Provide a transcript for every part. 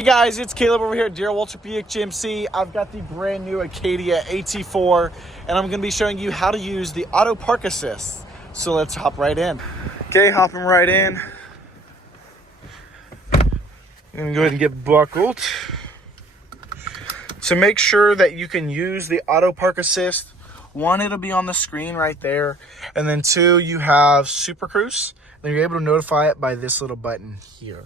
Hey guys, it's Caleb over here at Dear Walter Buick GMC. I've got the brand new Acadia AT4 and I'm going to be showing you how to use the auto park assist. So let's hop right in. Okay, hopping right in. I'm going to go ahead and get buckled. So make sure that you can use the auto park assist. One, it'll be on the screen right there. And then two, you have Super Cruise. Then you're able to notify it by this little button here.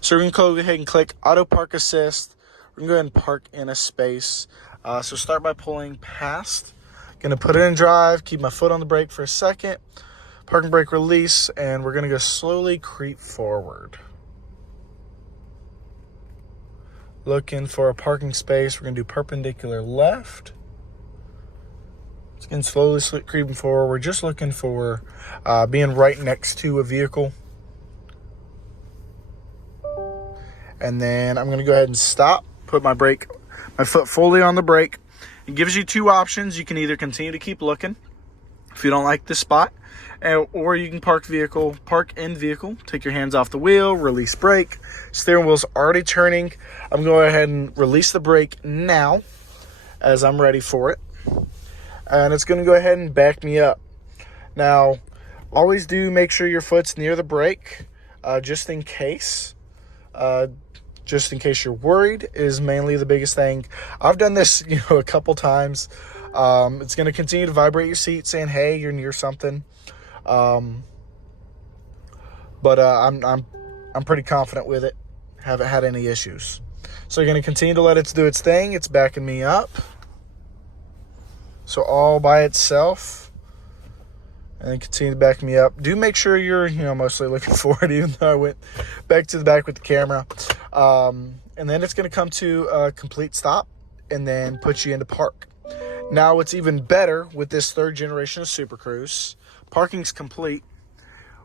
So we're going to go ahead and click Auto Park Assist. We're going to go ahead and park in a space. So start by pulling past. Going to put it in drive, keep my foot on the brake for a second. Parking brake release, and we're going to go slowly creep forward. Looking for a parking space. We're going to do perpendicular left. It's getting slowly creeping forward. We're just looking for being right next to a vehicle. And then I'm going to go ahead and stop, put my foot fully on the brake. It gives you two options. You can either continue to keep looking if you don't like this spot, or you can park in vehicle, take your hands off the wheel, release brake. Steering wheel's already turning. I'm going to go ahead and release the brake now as I'm ready for it. And it's going to go ahead and back me up. Now, always do make sure your foot's near the brake, just in case. Just in case you're worried is mainly the biggest thing. I've done this, a couple times. It's going to continue to vibrate your seat saying, hey, you're near something. But I'm pretty confident with it. Haven't had any issues. So you're going to continue to let it do its thing. It's backing me up. So all by itself. And then continue to back me up. Do make sure you're, mostly looking forward, even though I went back to the back with the camera. And then it's going to come to a complete stop and then put you into park. Now, what's even better with this third generation of Super Cruise, parking's complete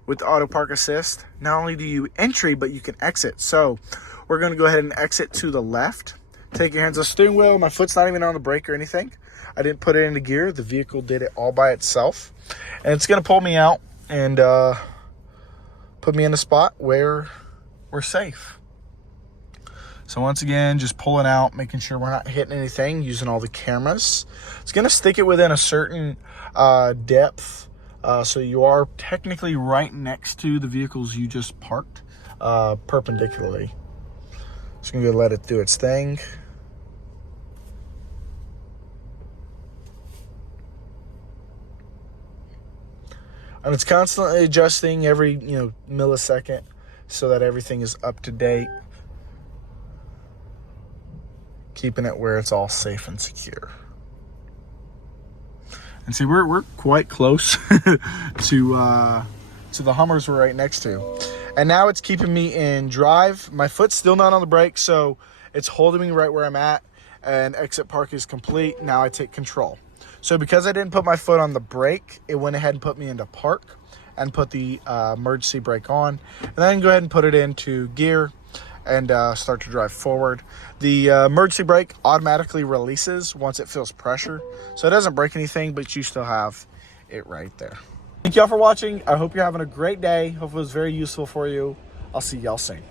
with the auto park assist. Not only do you entry, but you can exit. So we're going to go ahead and exit to the left. Take your hands off the steering wheel. My foot's not even on the brake or anything. I didn't put it into gear. The vehicle did it all by itself. And it's going to pull me out and put me in a spot where we're safe. So once again, just pulling out, making sure we're not hitting anything, using all the cameras. It's going to stick it within a certain depth. So you are technically right next to the vehicles you just parked perpendicularly. Just going to let it do its thing. And it's constantly adjusting every, millisecond so that everything is up to date. Keeping it where it's all safe and secure. And see, we're quite close to the Hummers we're right next to. And now it's keeping me in drive. My foot's still not on the brake, so it's holding me right where I'm at. And exit park is complete. Now I take control. So because I didn't put my foot on the brake, it went ahead and put me into park and put the emergency brake on. And then go ahead and put it into gear and start to drive forward. The emergency brake automatically releases once it feels pressure. So it doesn't break anything, but you still have it right there. Thank y'all for watching. I hope you're having a great day. Hope it was very useful for you. I'll see y'all soon.